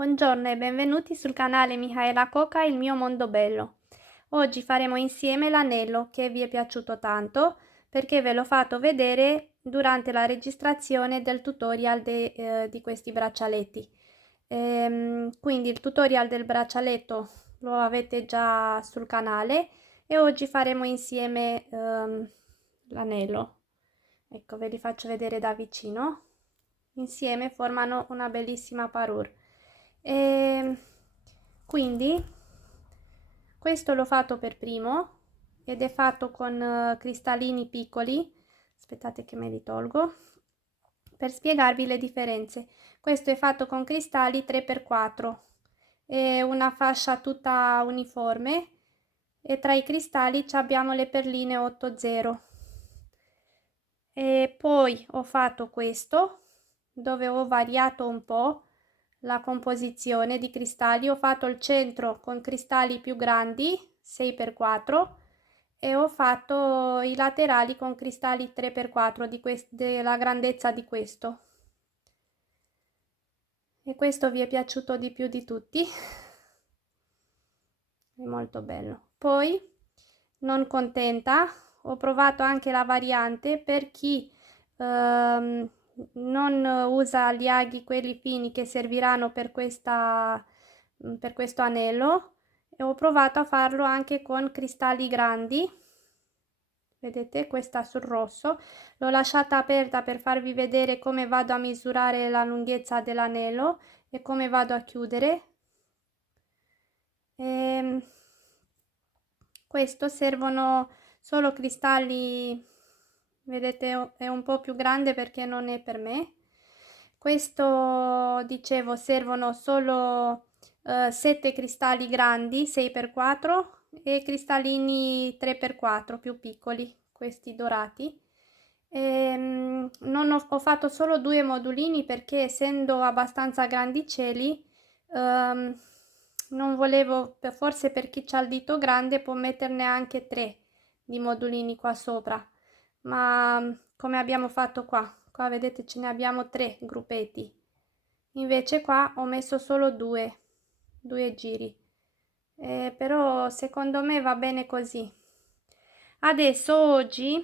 Buongiorno e benvenuti sul canale Michaela Coca, il mio mondo bello. Oggi faremo insieme l'anello che vi è piaciuto tanto perché ve l'ho fatto vedere durante la registrazione del tutorial di questi braccialetti. Quindi il tutorial del braccialetto lo avete già sul canale e oggi faremo insieme l'anello. Ecco, ve li faccio vedere da vicino. Insieme formano una bellissima parure. Quindi questo l'ho fatto per primo ed è fatto con cristallini piccoli. Aspettate che me li tolgo per spiegarvi le differenze. Questo è fatto con cristalli 3x4 e una fascia tutta uniforme, e tra i cristalli abbiamo le perline 8-0. E poi ho fatto questo dove ho variato un po' la composizione di cristalli. Ho fatto il centro con cristalli più grandi 6x4 e ho fatto i laterali con cristalli 3x4 della grandezza di questo, e questo vi è piaciuto di più di tutti. È molto bello. Poi, non contenta, ho provato anche la variante per chi non usa gli aghi quelli fini che serviranno per questo anello, e ho provato a farlo anche con cristalli grandi. Vedete, questa sul rosso l'ho lasciata aperta per farvi vedere come vado a misurare la lunghezza dell'anello e come vado a chiudere. Questo servono solo cristalli, vedete è un po' più grande perché non è per me. Questo, dicevo, servono solo 7 cristalli grandi 6x4 e cristallini 3x4 più piccoli, questi dorati. Ho fatto solo 2 modulini perché, essendo abbastanza grandicelli, non volevo, forse per chi ha il dito grande può metterne anche 3 di modulini qua sopra, ma come abbiamo fatto qua vedete ce ne abbiamo 3 gruppetti, invece qua ho messo solo 2 giri, però secondo me va bene così. Adesso oggi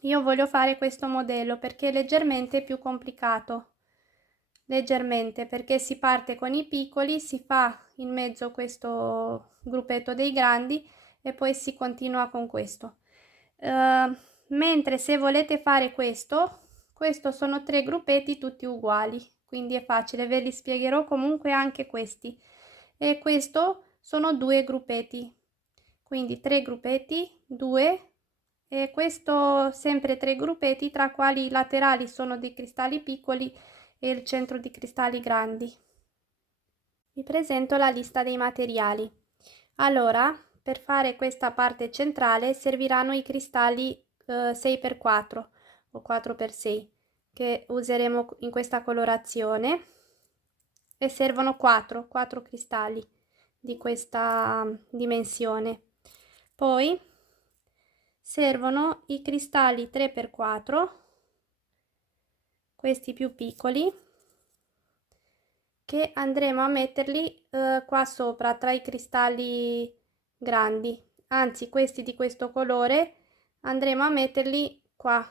io voglio fare questo modello perché è leggermente più complicato, leggermente, perché si parte con i piccoli, si fa in mezzo questo gruppetto dei grandi e poi si continua con questo. Mentre se volete fare questo sono 3 gruppetti tutti uguali, quindi è facile, ve li spiegherò comunque anche questi. E questo sono 2 gruppetti, quindi 3 gruppetti, 2, e questo sempre 3 gruppetti, tra quali i laterali sono dei cristalli piccoli e il centro di cristalli grandi. Vi presento la lista dei materiali. Allora, per fare questa parte centrale serviranno i cristalli 6x4 o 4x6 che useremo in questa colorazione, e servono 4 cristalli di questa dimensione. Poi servono i cristalli 3x4, questi più piccoli, che andremo a metterli qua sopra tra i cristalli grandi, anzi questi di questo colore andremo a metterli qua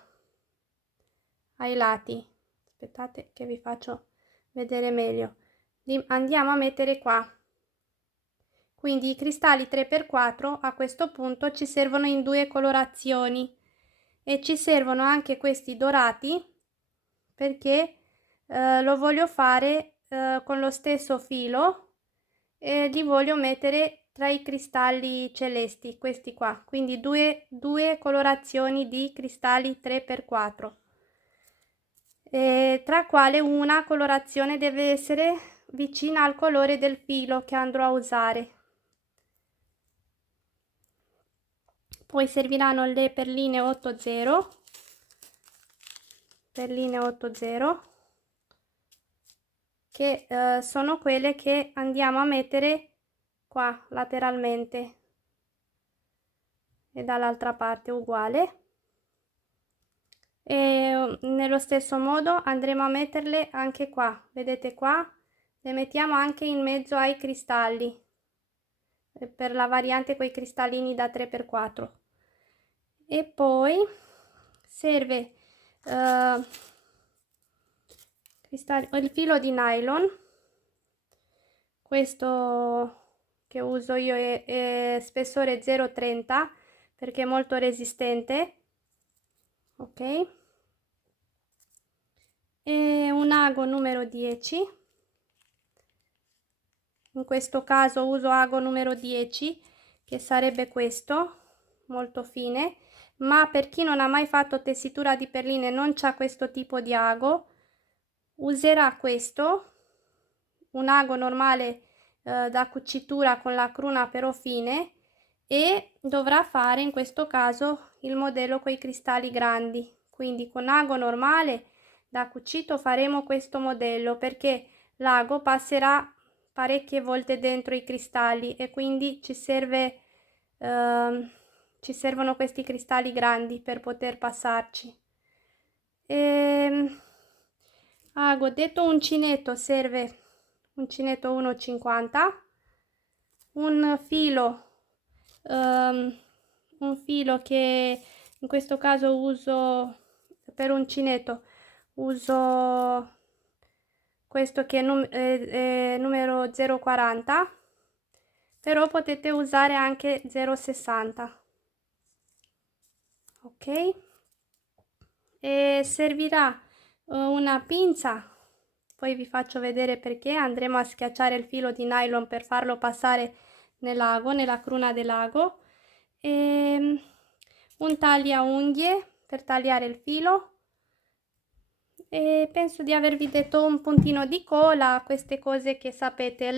ai lati. Aspettate che vi faccio vedere meglio. Li andiamo a mettere qua. Quindi i cristalli 3x4 a questo punto ci servono in 2 colorazioni, e ci servono anche questi dorati perché lo voglio fare con lo stesso filo, e li voglio mettere tra i cristalli celesti, questi qua, quindi due colorazioni di cristalli 3x4, tra quale una colorazione deve essere vicina al colore del filo che andrò a usare. Poi serviranno le perline 8-0, che sono quelle che andiamo a mettere qua lateralmente e dall'altra parte uguale, e nello stesso modo andremo a metterle anche qua, vedete qua le mettiamo anche in mezzo ai cristalli, per la variante con i cristallini da 3x4. E poi serve il filo di nylon, questo che uso io è spessore 0,30 perché è molto resistente, ok? E un ago numero 10, in questo caso uso ago numero 10 che sarebbe questo, molto fine, ma per chi non ha mai fatto tessitura di perline e non c'ha questo tipo di ago, userà questo, un ago normale da cucitura con la cruna però fine, e dovrà fare in questo caso il modello con i cristalli grandi. Quindi con ago normale da cucito faremo questo modello perché l'ago passerà parecchie volte dentro i cristalli e quindi ci servono questi cristalli grandi per poter passarci. Ago detto uncinetto, serve uncinetto 1,50, un filo che in questo caso uso per uncinetto, uso questo che è numero 0,40, però potete usare anche 0,60, ok? E servirà una pinza, poi vi faccio vedere perché andremo a schiacciare il filo di nylon per farlo passare nell'ago, nella cruna dell'ago, e un taglia unghie per tagliare il filo, e penso di avervi detto un puntino di cola, queste cose che sapete,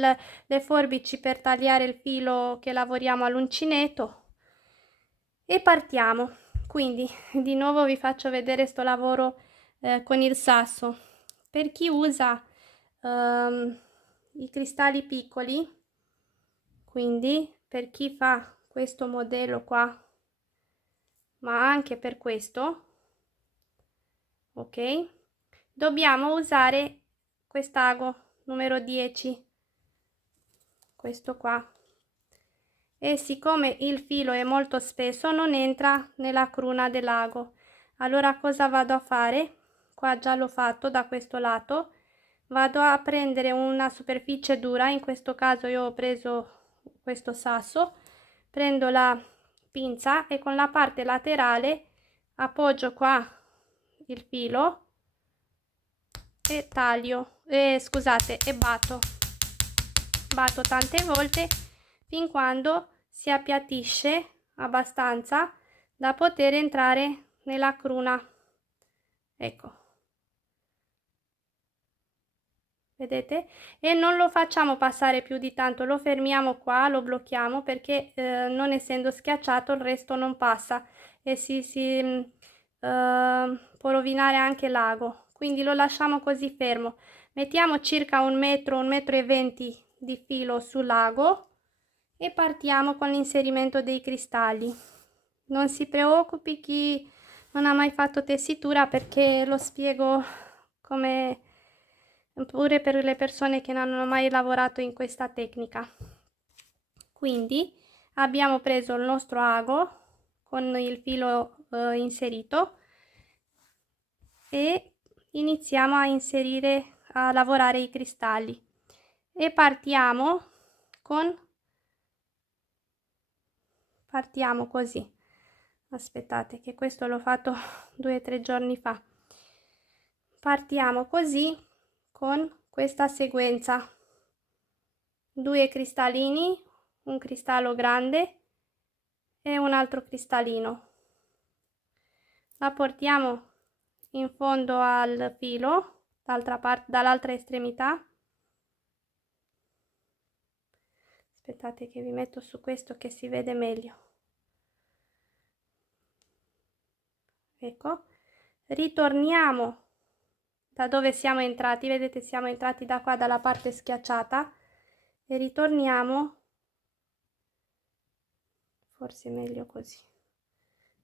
le forbici per tagliare il filo che lavoriamo all'uncinetto, e partiamo. Quindi di nuovo vi faccio vedere sto lavoro con il sasso. Per chi usa i cristalli piccoli, quindi per chi fa questo modello qua, ma anche per questo, ok, dobbiamo usare quest'ago numero 10, questo qua, e siccome il filo è molto spesso non entra nella cruna dell'ago. Allora cosa vado a fare? Qua già l'ho fatto da questo lato, vado a prendere una superficie dura, in questo caso io ho preso questo sasso, prendo la pinza e con la parte laterale appoggio qua il filo e taglio, scusate, e batto tante volte fin quando si appiattisce abbastanza da poter entrare nella cruna. Ecco, vedete? E non lo facciamo passare più di tanto, lo fermiamo qua, lo blocchiamo perché non essendo schiacciato il resto non passa e può rovinare anche l'ago, quindi lo lasciamo così fermo. Mettiamo circa un metro e 20 di filo sull'ago e partiamo con l'inserimento dei cristalli. Non si preoccupi chi non ha mai fatto tessitura perché lo spiego come pure per le persone che non hanno mai lavorato in questa tecnica. Quindi abbiamo preso il nostro ago con il filo inserito e iniziamo a inserire, a lavorare i cristalli e partiamo così. Aspettate che questo l'ho fatto 2 o 3 giorni fa. Partiamo così con questa sequenza: 2 cristallini, un cristallo grande e un altro cristallino, la portiamo in fondo al filo d'altra parte, dall'altra estremità. Aspettate che vi metto su questo che si vede meglio. Ecco, ritorniamo da dove siamo entrati, vedete siamo entrati da qua dalla parte schiacciata e ritorniamo, forse è meglio così,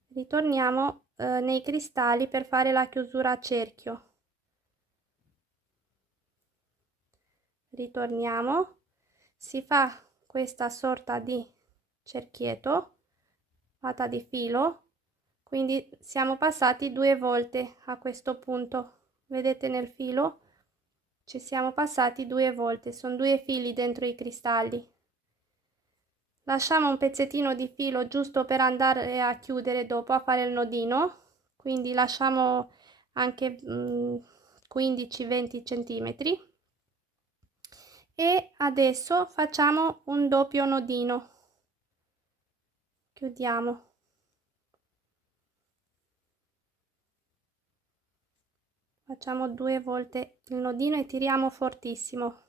ritorniamo nei cristalli per fare la chiusura a cerchio. ritorniamo, si fa questa sorta di cerchietto, fata di filo, quindi siamo passati 2 volte a questo punto, vedete nel filo ci siamo passati 2 volte, sono 2 fili dentro i cristalli. Lasciamo un pezzettino di filo giusto per andare a chiudere dopo, a fare il nodino, quindi lasciamo anche 15-20 centimetri. E adesso facciamo un doppio nodino, chiudiamo, facciamo 2 volte il nodino e tiriamo fortissimo,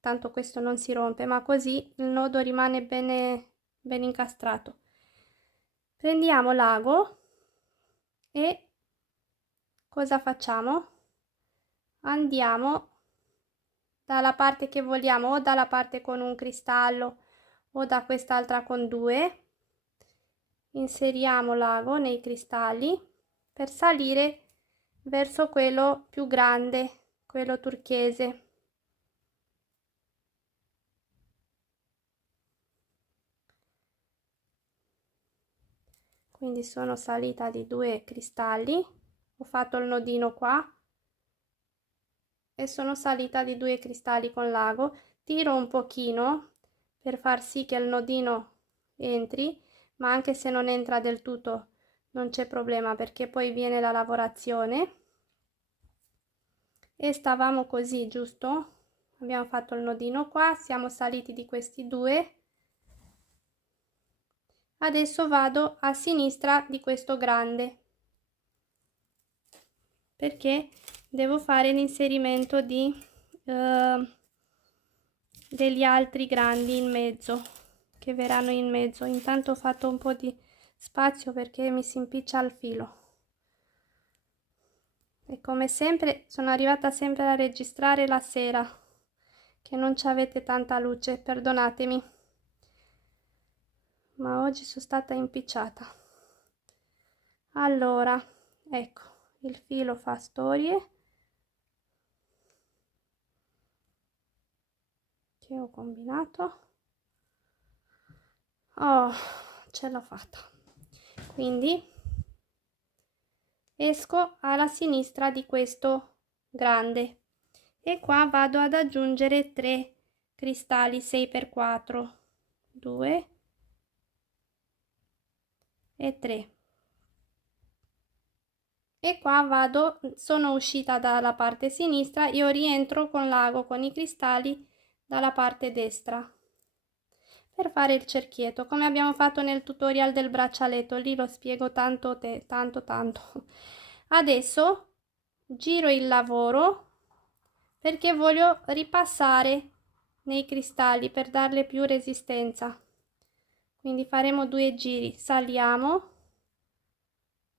tanto questo non si rompe, ma così il nodo rimane bene incastrato. Prendiamo l'ago e cosa facciamo? Andiamo dalla parte che vogliamo, o dalla parte con un cristallo o da quest'altra con 2, inseriamo l'ago nei cristalli per salire verso quello più grande, quello turchese. Quindi sono salita di 2 cristalli, ho fatto il nodino qua e sono salita di 2 cristalli con l'ago, tiro un pochino per far sì che il nodino entri, ma anche se non entra del tutto non c'è problema perché poi viene la lavorazione. E stavamo così, giusto? Abbiamo fatto il nodino qua, siamo saliti di questi 2. Adesso vado a sinistra di questo grande perché devo fare l'inserimento di degli altri grandi in mezzo che verranno in mezzo. Intanto ho fatto un po' di spazio perché mi si impiccia il filo. E come sempre sono arrivata sempre a registrare la sera, che non ci avete tanta luce, perdonatemi, ma oggi sono stata impicciata. Allora, ecco, il filo fa storie che ho combinato. Oh, ce l'ho fatta. Quindi esco alla sinistra di questo grande e qua vado ad aggiungere 3 cristalli 6x4, 2 e 3. E qua vado, sono uscita dalla parte sinistra, io rientro con l'ago con i cristalli dalla parte destra per fare il cerchietto come abbiamo fatto nel tutorial del braccialetto, lì lo spiego tanto tanto. Adesso giro il lavoro perché voglio ripassare nei cristalli per darle più resistenza, quindi faremo 2 giri, saliamo,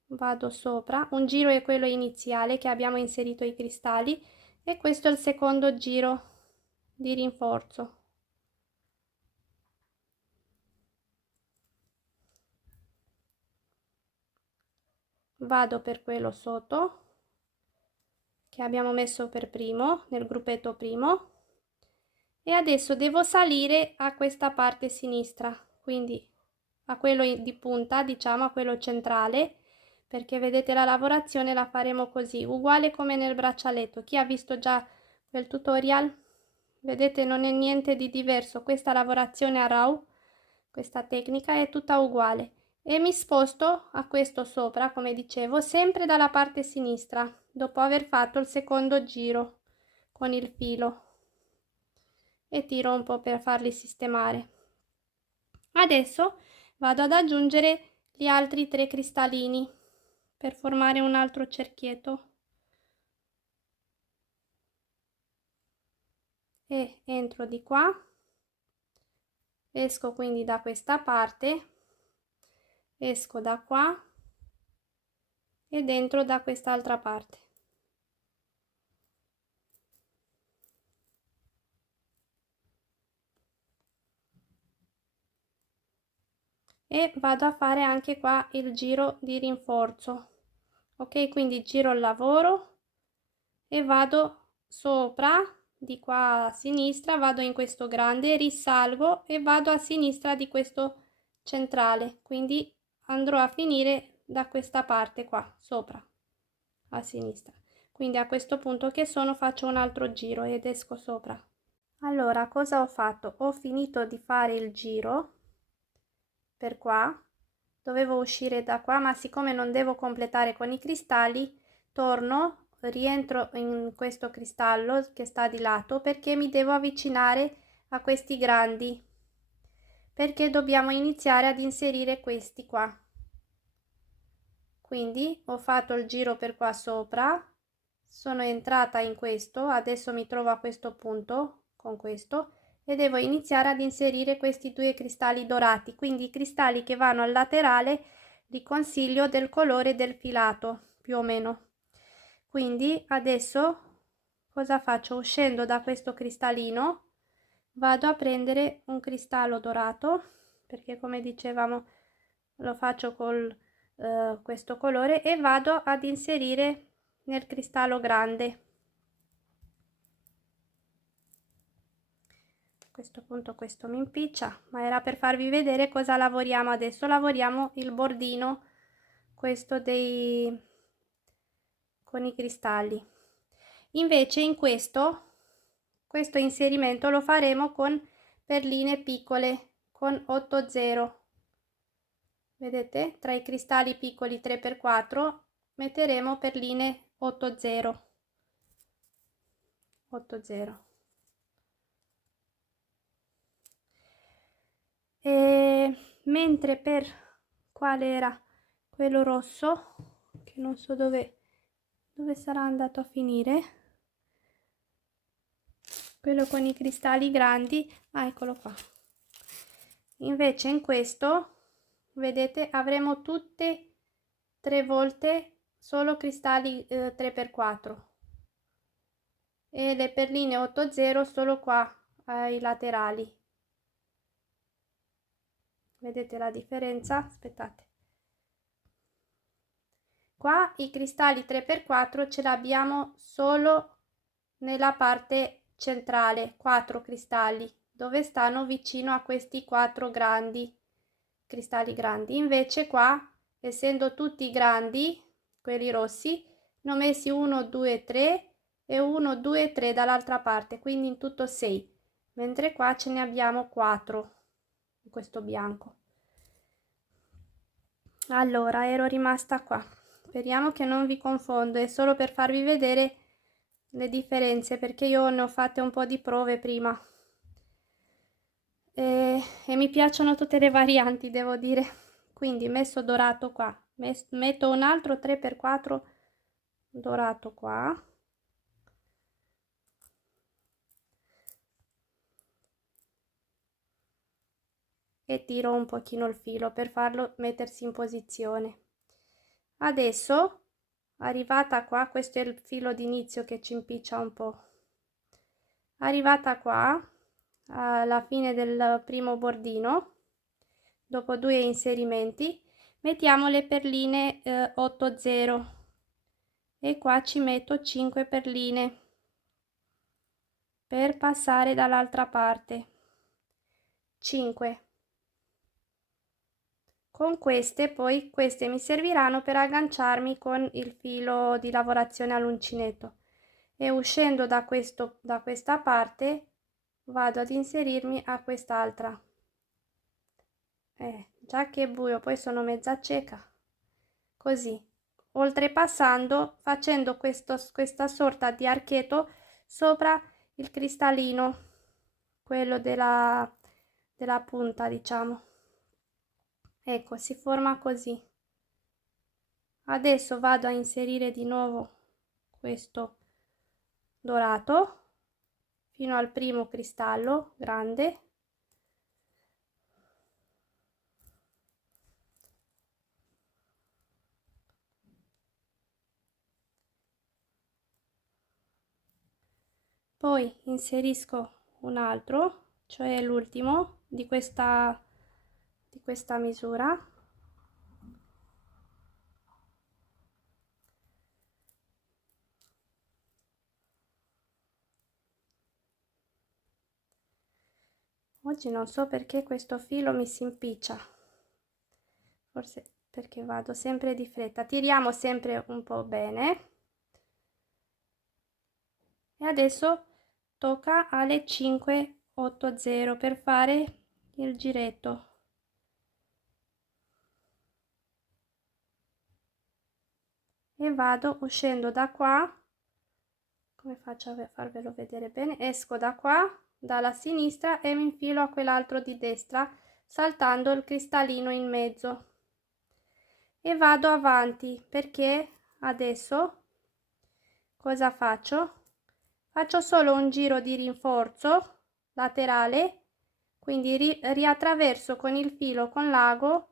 vado sopra, un giro è quello iniziale che abbiamo inserito i cristalli e questo è il secondo giro di rinforzo. Vado per quello sotto che abbiamo messo per primo nel gruppetto primo e adesso devo salire a questa parte sinistra, quindi a quello di punta, diciamo a quello centrale, perché vedete la lavorazione la faremo così, uguale come nel braccialetto. Chi ha visto già quel tutorial, vedete non è niente di diverso, questa lavorazione a RAW, questa tecnica è tutta uguale. E mi sposto a questo sopra, come dicevo, sempre dalla parte sinistra, dopo aver fatto il secondo giro con il filo e tiro un po' per farli sistemare. Adesso vado ad aggiungere gli altri 3 cristallini per formare un altro cerchietto e entro di qua, esco quindi da questa parte, esco da qua e dentro da quest'altra parte. E vado a fare anche qua il giro di rinforzo, ok? Quindi giro il lavoro e vado sopra di qua a sinistra, vado in questo grande, risalgo e vado a sinistra di questo centrale, quindi andrò a finire da questa parte qua sopra a sinistra. Quindi a questo punto che sono faccio un altro giro ed esco sopra. Allora, cosa ho fatto? Ho finito di fare il giro per qua, dovevo uscire da qua, ma siccome non devo completare con i cristalli, torno, rientro in questo cristallo che sta di lato perché mi devo avvicinare a questi grandi, perché dobbiamo iniziare ad inserire questi qua. Quindi ho fatto il giro per qua sopra, sono entrata in questo, adesso mi trovo a questo punto con questo e devo iniziare ad inserire questi due cristalli dorati. Quindi i cristalli che vanno al laterale li consiglio del colore del filato più o meno. Quindi adesso cosa faccio? Uscendo da questo cristallino vado a prendere un cristallo dorato, perché come dicevamo lo faccio con questo colore, e vado ad inserire nel cristallo grande. A questo punto questo mi impiccia, ma era per farvi vedere cosa lavoriamo adesso. Lavoriamo il bordino, questo con i cristalli. Invece in questo inserimento lo faremo con perline piccole, con 8-0. Vedete? Tra i cristalli piccoli 3x4 metteremo perline 8-0. 8-0. E mentre per quale era quello rosso, che non so dove sarà andato a finire, quello con i cristalli grandi, eccolo qua. Invece in questo, vedete, avremo tutte 3 volte solo cristalli 3x4 e le perline 8-0 solo qua ai laterali. Vedete la differenza? Aspettate. Qua i cristalli 3x4 ce l'abbiamo solo nella parte centrale, 4 cristalli, dove stanno vicino a questi 4 grandi cristalli grandi. Invece qua, essendo tutti grandi, quelli rossi, ne ho messi 1, 2, 3 e 1, 2, 3 dall'altra parte, quindi in tutto 6, mentre qua ce ne abbiamo 4 in questo bianco. Allora, ero rimasta qua. Speriamo che non vi confondo, è solo per farvi vedere le differenze, perché io ne ho fatte un po' di prove prima e mi piacciono tutte le varianti, devo dire. Quindi messo dorato qua, metto un altro 3x4 dorato qua, e tiro un pochino il filo per farlo mettersi in posizione. Adesso, arrivata qua, questo è il filo d'inizio che ci impiccia un po', arrivata qua alla fine del primo bordino, dopo 2 inserimenti mettiamo le perline 8-0 e qua ci metto 5 perline per passare dall'altra parte. 5. Con queste poi mi serviranno per agganciarmi con il filo di lavorazione all'uncinetto, e uscendo da questa parte vado ad inserirmi a quest'altra. Già che è buio, poi sono mezza cieca. Così, oltrepassando, facendo questa sorta di archetto sopra il cristallino, quello della punta, diciamo. Ecco, si forma così. Adesso vado a inserire di nuovo questo dorato fino al primo cristallo grande. Poi inserisco un altro, cioè l'ultimo di questa misura. Oggi non so perché questo filo mi si impiccia, forse perché vado sempre di fretta. Tiriamo sempre un po' bene. E adesso tocca alle 580 per fare il giretto. E vado uscendo da qua, come faccio a farvelo vedere bene, esco da qua, dalla sinistra e mi infilo a quell'altro di destra, saltando il cristallino in mezzo. E vado avanti perché adesso cosa faccio? Faccio solo un giro di rinforzo laterale, quindi riattraverso con il filo con l'ago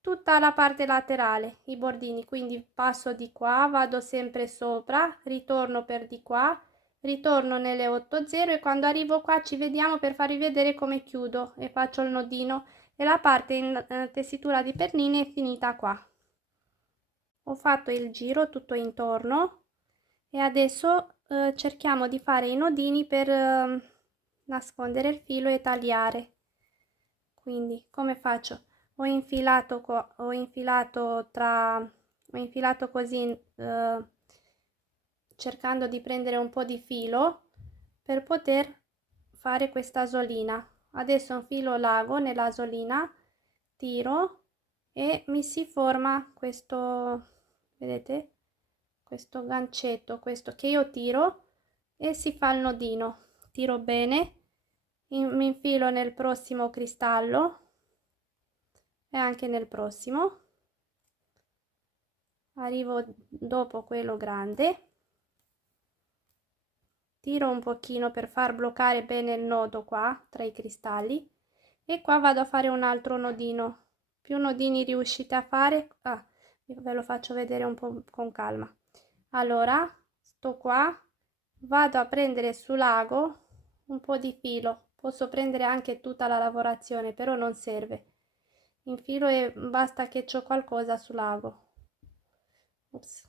tutta la parte laterale, i bordini, quindi passo di qua, vado sempre sopra, ritorno per di qua, ritorno nelle 80 e quando arrivo qua ci vediamo per farvi vedere come chiudo e faccio il nodino e la parte in tessitura di perline è finita qua. Ho fatto il giro tutto intorno e adesso cerchiamo di fare i nodini per nascondere il filo e tagliare. Quindi come faccio? Ho infilato così cercando di prendere un po' di filo per poter fare questa asolina. Adesso infilo l'ago nella asolina, tiro e mi si forma questo, vedete? Questo gancetto, questo che io tiro e si fa il nodino. Tiro bene, mi infilo nel prossimo cristallo e anche nel prossimo. Arrivo dopo quello grande, tiro un pochino per far bloccare bene il nodo qua tra i cristalli e qua vado a fare un altro nodino. Più nodini riuscite a fare, ve lo faccio vedere un po' con calma. Allora sto qua, vado a prendere sull'ago un po' di filo, posso prendere anche tutta la lavorazione però non serve, infilo e basta che c'ho qualcosa sull'ago. Ops.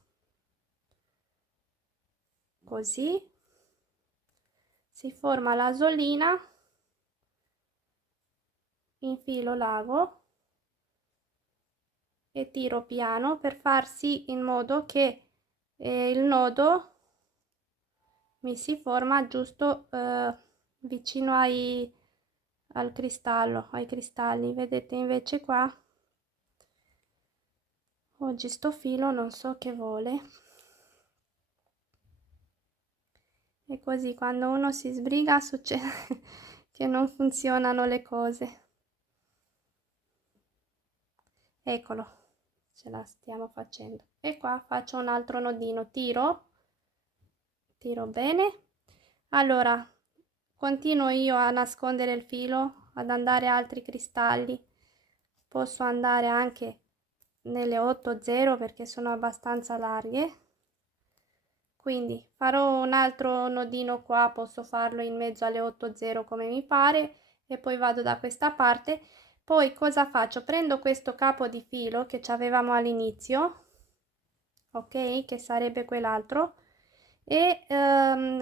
Così si forma l'asolina, infilo l'ago e tiro piano per far sì in modo che il nodo mi si forma giusto vicino al cristallo, ai cristalli. Vedete invece qua oggi sto filo non so che vuole, e così quando uno si sbriga succede che non funzionano le cose. Eccolo, ce la stiamo facendo. E qua faccio un altro nodino, tiro bene. Allora continuo io a nascondere il filo, ad andare altri cristalli, posso andare anche nelle 80 perché sono abbastanza larghe, quindi farò un altro nodino qua, posso farlo in mezzo alle 80 come mi pare e poi vado da questa parte. Poi cosa faccio? Prendo questo capo di filo che avevamo all'inizio, ok, che sarebbe quell'altro, e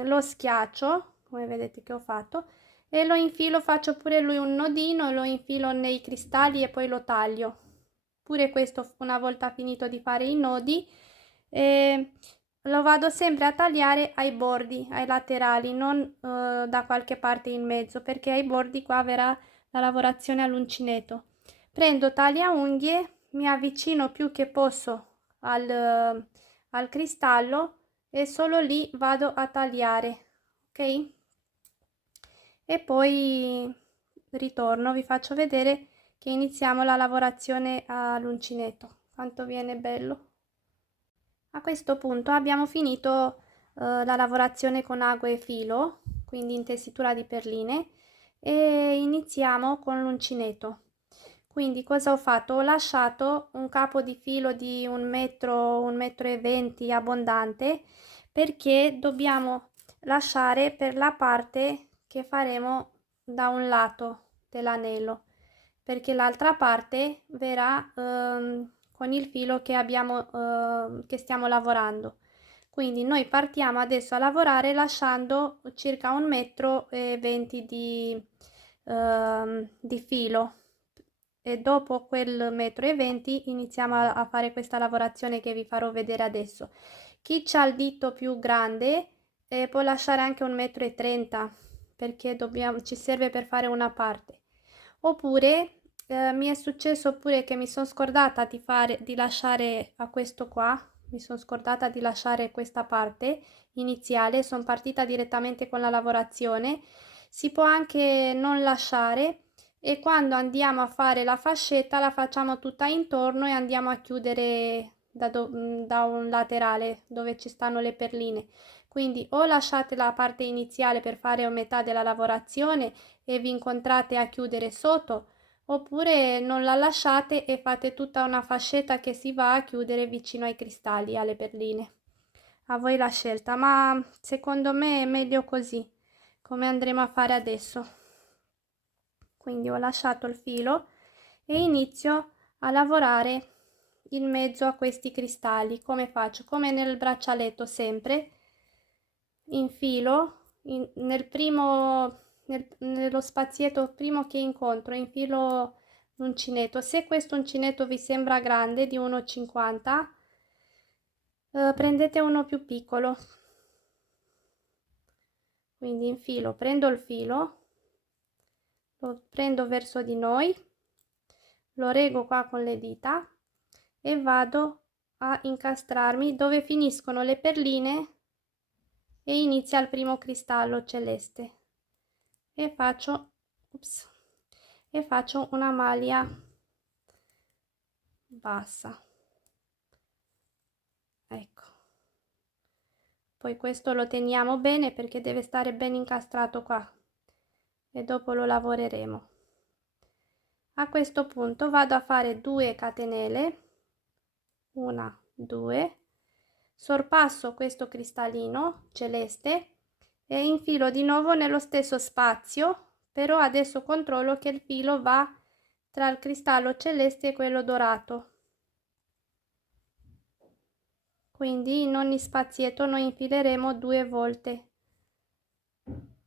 lo schiaccio come vedete che ho fatto e lo infilo, faccio pure lui un nodino, lo infilo nei cristalli e poi lo taglio. Pure questo una volta finito di fare i nodi lo vado sempre a tagliare ai bordi, ai laterali, non da qualche parte in mezzo, perché ai bordi qua verrà la lavorazione all'uncinetto. Prendo taglia unghie, mi avvicino più che posso al cristallo e solo lì vado a tagliare, ok? E poi ritorno, vi faccio vedere che iniziamo la lavorazione all'uncinetto, quanto viene bello. A questo punto abbiamo finito la lavorazione con ago e filo, quindi in tessitura di perline, e iniziamo con l'uncinetto. Quindi cosa ho fatto? Ho lasciato un capo di filo di 1 metro e 20 abbondante, perché dobbiamo lasciare per la parte che faremo da un lato dell'anello, perché l'altra parte verrà con il filo che abbiamo che stiamo lavorando. Quindi noi partiamo adesso a lavorare lasciando circa 1 metro e 20 di filo, e dopo quel 1,20 m iniziamo a fare questa lavorazione che vi farò vedere adesso. Chi ha il dito più grande può lasciare anche 1,30 m, perché ci serve per fare una parte. Oppure mi è successo pure che mi sono scordata di lasciare a questo qua, mi sono scordata di lasciare questa parte iniziale, sono partita direttamente con la lavorazione. Si può anche non lasciare, e quando andiamo a fare la fascetta la facciamo tutta intorno e andiamo a chiudere da un laterale dove ci stanno le perline. Quindi o lasciate la parte iniziale per fare metà della lavorazione e vi incontrate a chiudere sotto, oppure non la lasciate e fate tutta una fascetta che si va a chiudere vicino ai cristalli, alle perline. A voi la scelta, ma secondo me è meglio così, come andremo a fare adesso. Quindi ho lasciato il filo e inizio a lavorare in mezzo a questi cristalli. Come faccio? Come nel braccialetto sempre, infilo nello spazietto primo che incontro, infilo l'uncinetto. Se questo uncinetto vi sembra grande, di 1,50 m, prendete uno più piccolo. Quindi infilo, prendo il filo, lo prendo verso di noi, lo reggo qua con le dita e vado a incastrarmi dove finiscono le perline e inizia il primo cristallo celeste, e faccio una maglia bassa, ecco. Poi questo lo teniamo bene perché deve stare ben incastrato qua e dopo lo lavoreremo. A questo punto vado a fare 2 catenelle, 1, 2, sorpasso questo cristallino celeste e infilo di nuovo nello stesso spazio, però adesso controllo che il filo va tra il cristallo celeste e quello dorato. Quindi in ogni spazietto noi infileremo 2 volte.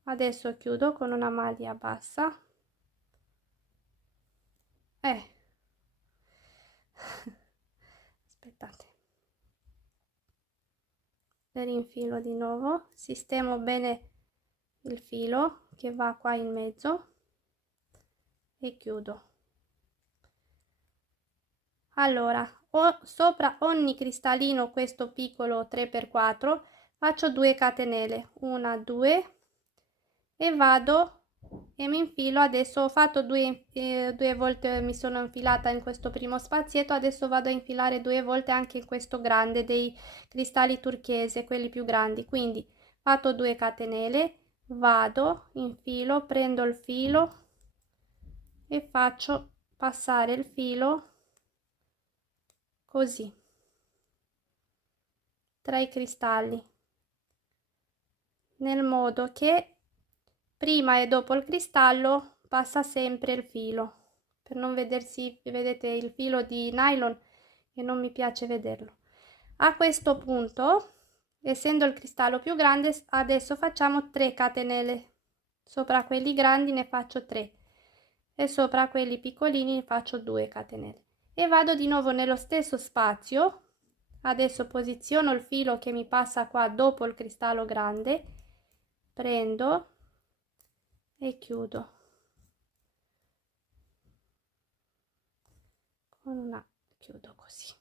Adesso chiudo con una maglia bassa. Aspettate. Rinfilo di nuovo, sistemo bene il filo che va qua in mezzo e chiudo. Allora, sopra ogni cristallino, questo piccolo 3x4, faccio 2 catenelle, 1, 2, e vado e mi infilo. Adesso ho fatto due volte, mi sono infilata in questo primo spazietto, adesso vado a infilare 2 volte anche in questo grande dei cristalli turchese, quelli più grandi. Quindi fatto 2 catenelle, vado, infilo, prendo il filo e faccio passare il filo così tra i cristalli, nel modo che prima e dopo il cristallo passa sempre il filo, per non vedersi, vedete il filo di nylon e non mi piace vederlo. A questo punto, essendo il cristallo più grande, adesso facciamo 3 catenelle. Sopra quelli grandi ne faccio 3 e sopra quelli piccolini ne faccio 2 catenelle e vado di nuovo nello stesso spazio. Adesso posiziono il filo che mi passa qua dopo il cristallo grande, prendo e chiudo con una, chiudo così.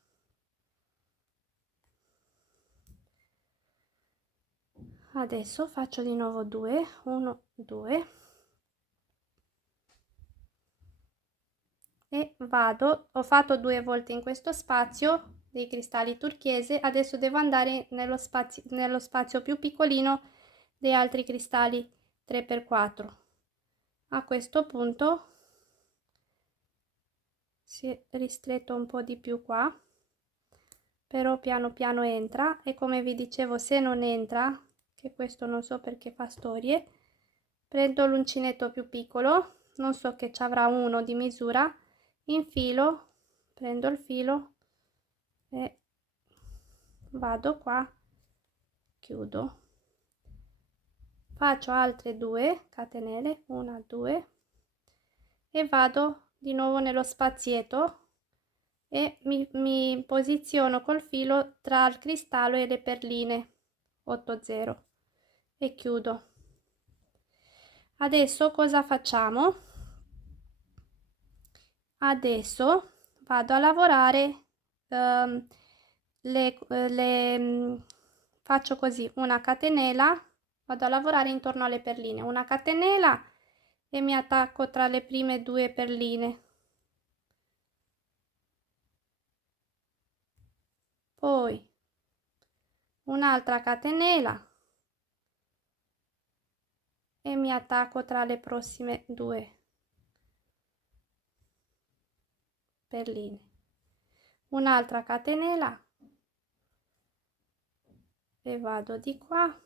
Adesso faccio di nuovo 2, 1, 2 e vado, ho fatto 2 volte in questo spazio dei cristalli turchese, adesso devo andare nello spazio più piccolino dei altri cristalli 3x4. A questo punto si è ristretto un po' di più qua, però piano piano entra, e come vi dicevo, se non entra, che questo non so perché fa storie, prendo l'uncinetto più piccolo, non so che ci avrà uno di misura, infilo, prendo il filo e vado qua, chiudo, faccio altre 2 catenelle, 1, 2 e vado di nuovo nello spazietto e mi posiziono col filo tra il cristallo e le perline 80 e chiudo. Adesso cosa facciamo? Adesso vado a lavorare faccio così una catenella, vado a lavorare intorno alle perline, una catenella e mi attacco tra le prime due perline, poi un'altra catenella e mi attacco tra le prossime due perline, un'altra catenella e vado di qua,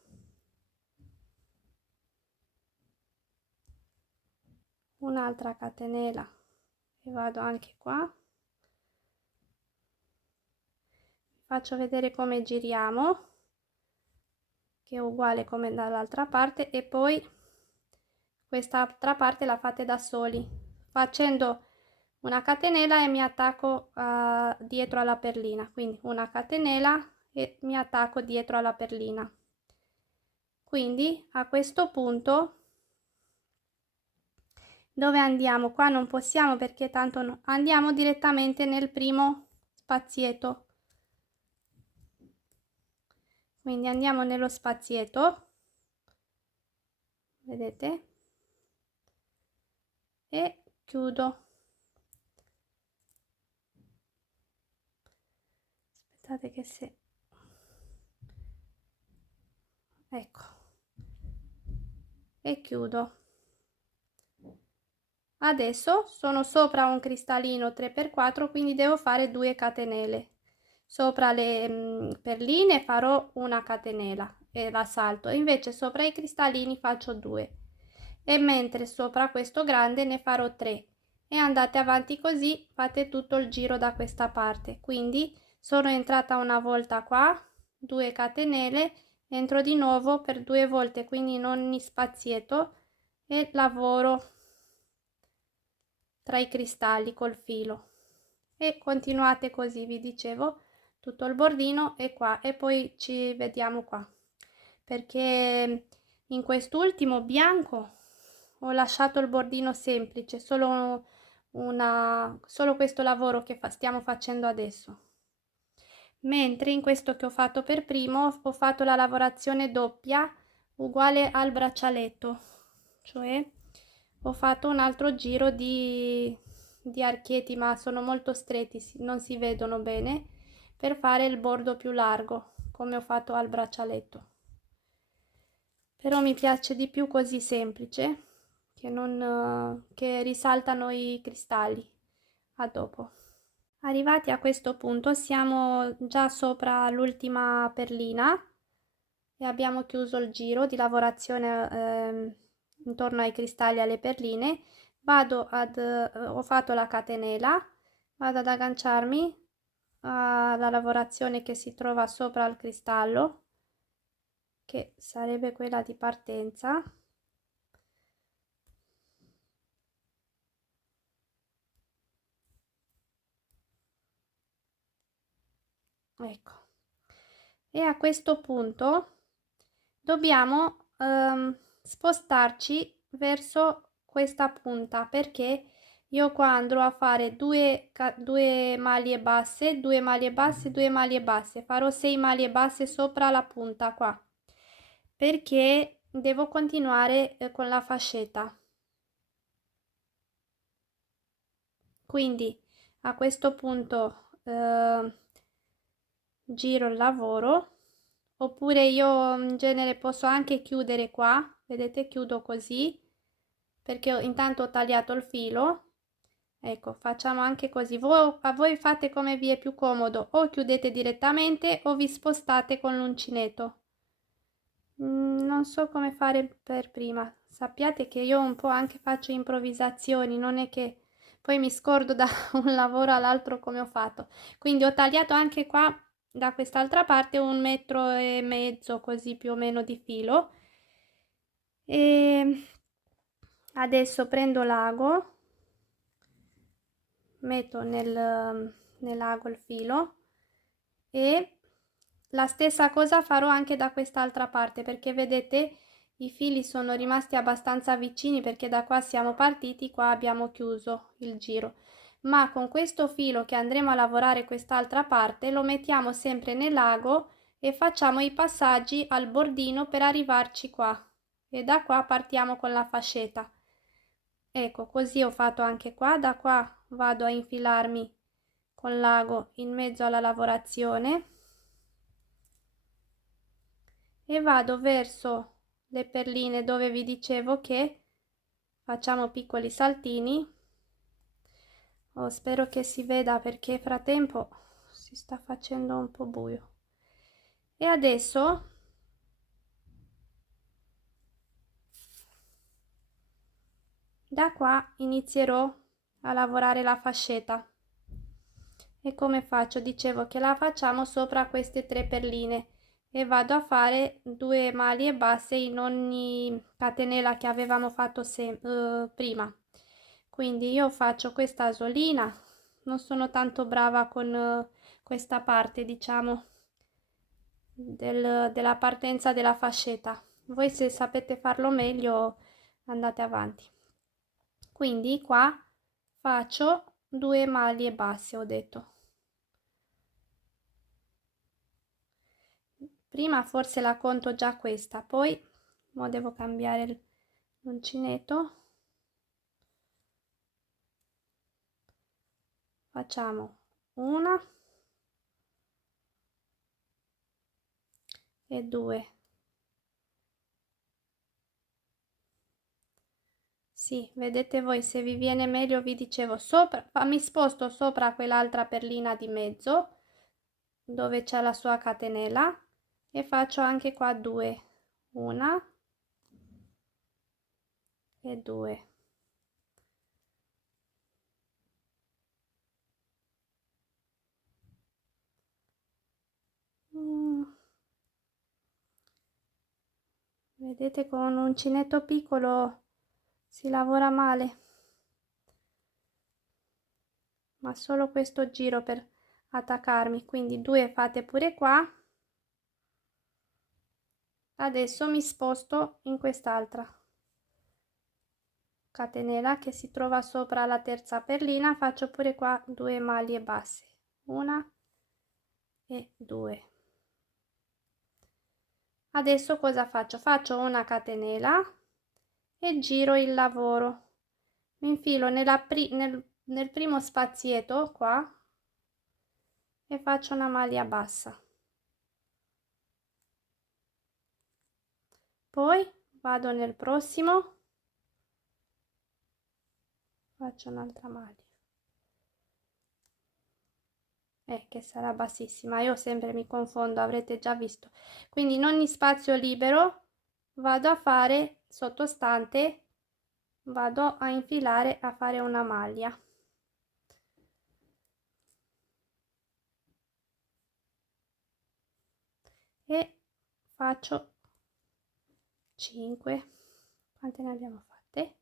un'altra catenella e vado anche qua. Faccio vedere come giriamo, che è uguale come dall'altra parte, e poi quest'altra parte la fate da soli facendo una catenella e mi attacco dietro alla perlina, quindi una catenella e mi attacco dietro alla perlina. Quindi a questo punto dove andiamo? Qua non possiamo perché tanto no. Andiamo direttamente nel primo spazietto, quindi andiamo nello spazietto, vedete, e chiudo. Aspettate che se ecco, e chiudo. Adesso sono sopra un cristallino 3x4, quindi devo fare 2 catenelle. Sopra le perline farò una catenella e la salto, e invece sopra i cristallini faccio 2. E mentre sopra questo grande ne farò 3. E andate avanti così, fate tutto il giro da questa parte. Quindi sono entrata una volta qua, 2 catenelle, entro di nuovo per 2 volte, quindi in ogni spazietto, e lavoro tra i cristalli col filo e continuate così, vi dicevo, tutto il bordino e qua, e poi ci vediamo qua, perché in quest'ultimo bianco ho lasciato il bordino semplice, solo questo lavoro che stiamo facendo adesso, mentre in questo che ho fatto per primo ho fatto la lavorazione doppia uguale al braccialetto, cioè ho fatto un altro giro di archetti, ma sono molto stretti, non si vedono bene, per fare il bordo più largo come ho fatto al braccialetto. Però mi piace di più così semplice, che non che risaltano i cristalli. A dopo. Arrivati a questo punto siamo già sopra l'ultima perlina e abbiamo chiuso il giro di lavorazione intorno ai cristalli e alle perline. Ho fatto la catenella, vado ad agganciarmi alla lavorazione che si trova sopra il cristallo, che sarebbe quella di partenza. Ecco, e a questo punto dobbiamo spostarci verso questa punta, perché io qua andrò a fare due maglie basse, 2 maglie basse, 2 maglie basse, farò 6 maglie basse sopra la punta qua, perché devo continuare con la fascetta. Quindi a questo punto giro il lavoro, oppure io in genere posso anche chiudere qua, vedete, chiudo così perché intanto ho tagliato il filo. Ecco, facciamo anche così. A voi fate come vi è più comodo, o chiudete direttamente o vi spostate con l'uncinetto. Non so come fare per prima. Sappiate che io un po' anche faccio improvvisazioni, non è che poi mi scordo da un lavoro all'altro come ho fatto. Quindi ho tagliato anche qua da quest'altra parte 1,5 metri così più o meno di filo, e adesso prendo l'ago metto nell'ago il filo e la stessa cosa farò anche da quest'altra parte, perché vedete i fili sono rimasti abbastanza vicini, perché da qua siamo partiti, qua abbiamo chiuso il giro. Ma con questo filo che andremo a lavorare quest'altra parte lo mettiamo sempre nell'ago e facciamo i passaggi al bordino per arrivarci qua, e da qua partiamo con la fascetta. Ecco, così ho fatto anche qua. Da qua vado a infilarmi con l'ago in mezzo alla lavorazione e vado verso le perline dove vi dicevo che facciamo piccoli saltini. Spero che si veda, perché frattempo si sta facendo un po' buio. E adesso da qua inizierò a lavorare la fascetta. E come faccio? Dicevo che la facciamo sopra queste 3 perline e vado a fare 2 maglie basse in ogni catenella che avevamo fatto prima. Quindi io faccio questa asolina, non sono tanto brava con questa parte, diciamo, della partenza della fascetta. Voi, se sapete farlo meglio, andate avanti. Quindi qua faccio 2 maglie basse, ho detto. Prima forse la conto già questa, poi devo cambiare l'uncinetto. Facciamo una e 2. Sì, vedete voi, se vi viene meglio vi dicevo sopra, mi sposto sopra quell'altra perlina di mezzo dove c'è la sua catenella e faccio anche qua 2, una e 2. Vedete, con un uncinetto piccolo si lavora male, ma solo questo giro per attaccarmi, quindi 2 fate pure qua. Adesso mi sposto in quest'altra catenella che si trova sopra la terza perlina, faccio pure qua 2 maglie basse, una e 2. Adesso cosa faccio? Faccio una catenella e giro il lavoro, mi infilo nel primo spazietto qua e faccio una maglia bassa, poi vado nel prossimo, faccio un'altra maglia che sarà bassissima, io sempre mi confondo, avrete già visto. Quindi in ogni spazio libero vado a fare sottostante, vado a infilare, a fare una maglia. E faccio 5, quante ne abbiamo fatte?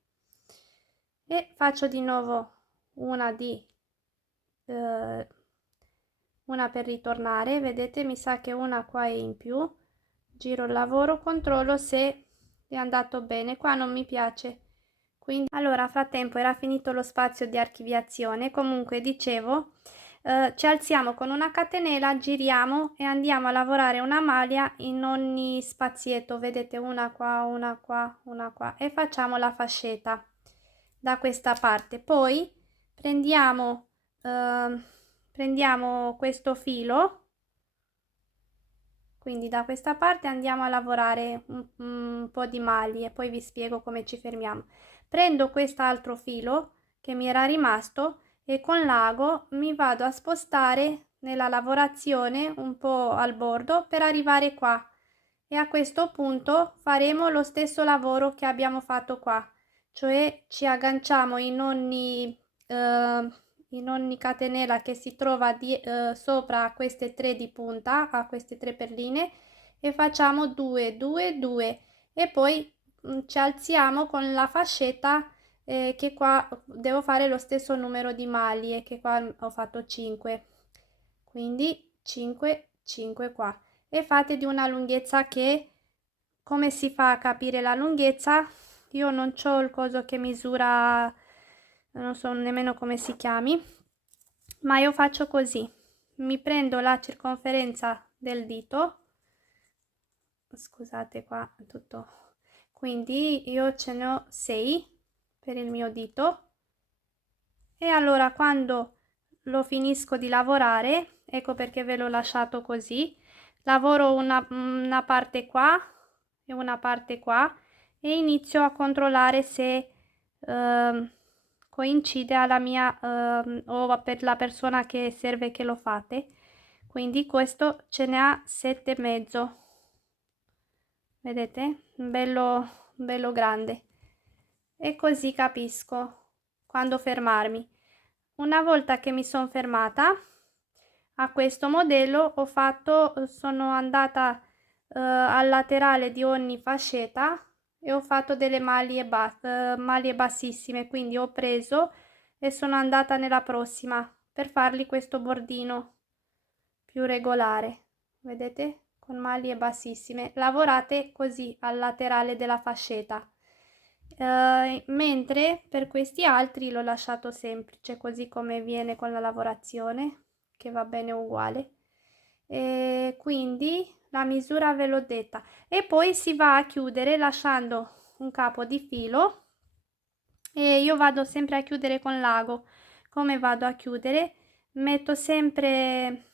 E faccio di nuovo una una per ritornare, vedete, mi sa che una qua è in più, giro il lavoro, controllo se è andato bene, qua non mi piace, quindi allora frattempo era finito lo spazio di archiviazione. Comunque dicevo, ci alziamo con una catenella, giriamo e andiamo a lavorare una maglia in ogni spazietto, vedete, una qua, una qua, una qua, e facciamo la fascetta da questa parte. Poi prendiamo questo filo, quindi da questa parte andiamo a lavorare un po' di maglie, poi vi spiego come ci fermiamo. Prendo quest'altro filo che mi era rimasto e con l'ago mi vado a spostare nella lavorazione un po' al bordo per arrivare qua, e a questo punto faremo lo stesso lavoro che abbiamo fatto qua, cioè ci agganciamo in ogni catenella che si trova sopra a queste 3 di punta, a queste 3 perline, e facciamo 2 2 2 e poi ci alziamo con la fascetta che qua devo fare lo stesso numero di maglie, che qua ho fatto 5, quindi 5 5 qua, e fate di una lunghezza che, come si fa a capire la lunghezza? Io non ho il coso che misura, non so nemmeno come si chiami, ma io faccio così: mi prendo la circonferenza del dito, scusate qua tutto, quindi io ce ne ho 6 per il mio dito, e allora quando lo finisco di lavorare, ecco perché ve l'ho lasciato così, lavoro una parte qua e una parte qua e inizio a controllare se coincide alla mia o per la persona che serve che lo fate. Quindi questo ce ne ha 7,5, vedete? Bello grande, e così capisco quando fermarmi. Una volta che mi sono fermata a questo modello, sono andata al laterale di ogni fascetta e ho fatto delle maglie bassissime, quindi ho preso e sono andata nella prossima per fargli questo bordino più regolare, vedete, con maglie bassissime. Lavorate così al laterale della fascetta. Mentre per questi altri l'ho lasciato semplice, così come viene con la lavorazione, che va bene uguale. E quindi la misura ve l'ho detta, e poi si va a chiudere lasciando un capo di filo, e io vado sempre a chiudere con l'ago. Come vado a chiudere? Metto sempre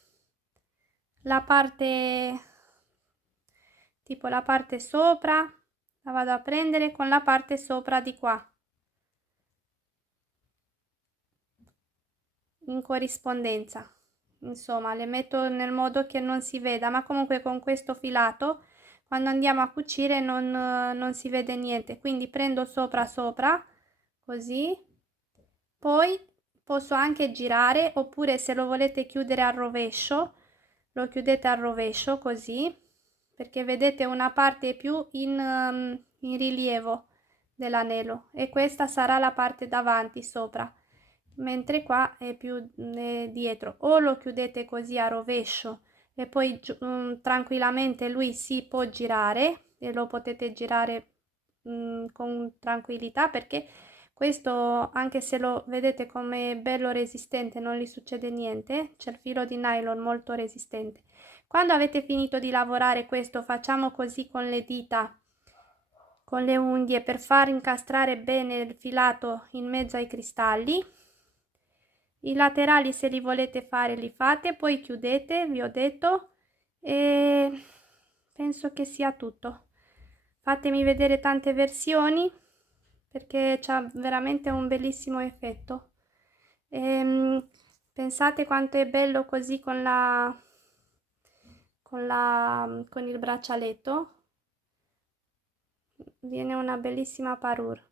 la parte, tipo la parte sopra, la vado a prendere con la parte sopra di qua, in corrispondenza, insomma le metto nel modo che non si veda, ma comunque con questo filato quando andiamo a cucire non si vede niente, quindi prendo sopra così, poi posso anche girare, oppure se lo volete chiudere al rovescio lo chiudete al rovescio così, perché vedete una parte più in rilievo dell'anello, e questa sarà la parte davanti sopra, mentre qua è più dietro. O lo chiudete così a rovescio e poi tranquillamente lui si può girare, e lo potete girare con tranquillità, perché questo, anche se lo vedete come bello resistente, non gli succede niente, c'è il filo di nylon molto resistente. Quando avete finito di lavorare questo, facciamo così con le dita, con le unghie, per far incastrare bene il filato in mezzo ai cristalli. I laterali, se li volete fare, li fate, poi chiudete, vi ho detto, e penso che sia tutto. Fatemi vedere tante versioni, perché c'ha veramente un bellissimo effetto. Pensate quanto è bello così con il braccialetto, viene una bellissima parure.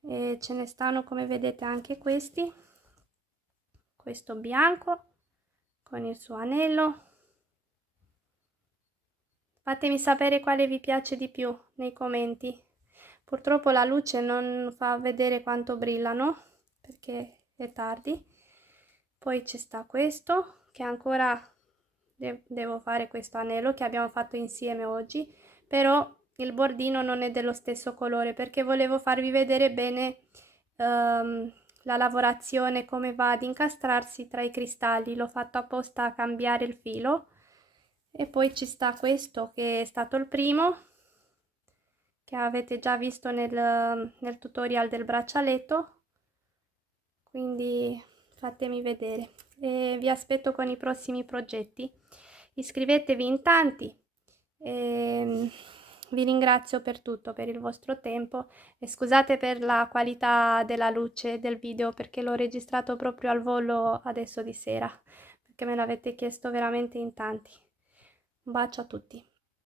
E ce ne stanno, come vedete, anche questi, questo bianco con il suo anello. Fatemi sapere quale vi piace di più nei commenti. Purtroppo la luce non fa vedere quanto brillano perché è tardi. Poi ci sta questo, che ancora devo fare, questo anello che abbiamo fatto insieme oggi, però il bordino non è dello stesso colore, perché volevo farvi vedere bene la lavorazione, come va ad incastrarsi tra i cristalli. L'ho fatto apposta a cambiare il filo. E poi ci sta questo, che è stato il primo, che avete già visto nel tutorial del braccialetto, quindi fatemi vedere, e vi aspetto con i prossimi progetti. Iscrivetevi in tanti, e vi ringrazio per tutto, per il vostro tempo, e scusate per la qualità della luce del video, perché l'ho registrato proprio al volo adesso di sera, perché me l'avete chiesto veramente in tanti. Un bacio a tutti.